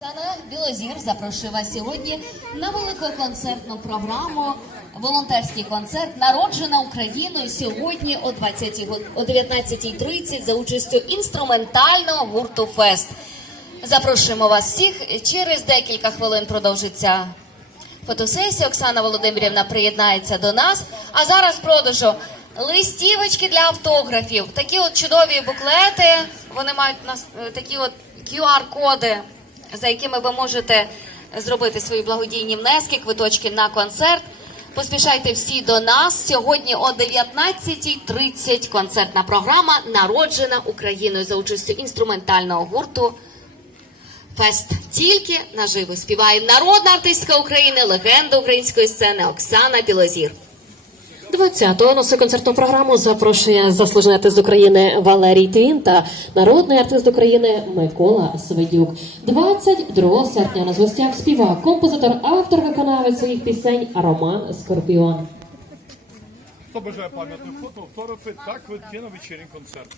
Оксана Білозір запрошує вас сьогодні на велику концертну програму. Волонтерський концерт народжена Україною сьогодні о 20 го- о 19.30 за участю інструментального гурту Фест. Запрошуємо вас всіх. Через декілька хвилин продовжиться фотосесія. Оксана Володимирівна приєднається до нас. А зараз продажу листівочки для автографів. Такі от чудові буклети. Вони мають нас е, такі от QR-коди, за якими ви можете зробити свої благодійні внески, квиточки на концерт. Поспішайте всі до нас. Сьогодні о 19.30 концертна програма Народжена Україною за участю інструментального гурту Фест тільки наживо співає народна артистка України, легенда української сцени Оксана Білозір. 20-го на цю концертну програму запрошує заслужений артист України Валерій Твін та народний артист України Микола Свидюк. 22 серпня на гостях співак, композитор, автор, виконавець своїх пісень Роман Скорпіон. Хто бажає пам'ятних фото, автографи та квитки на вечірній концерт.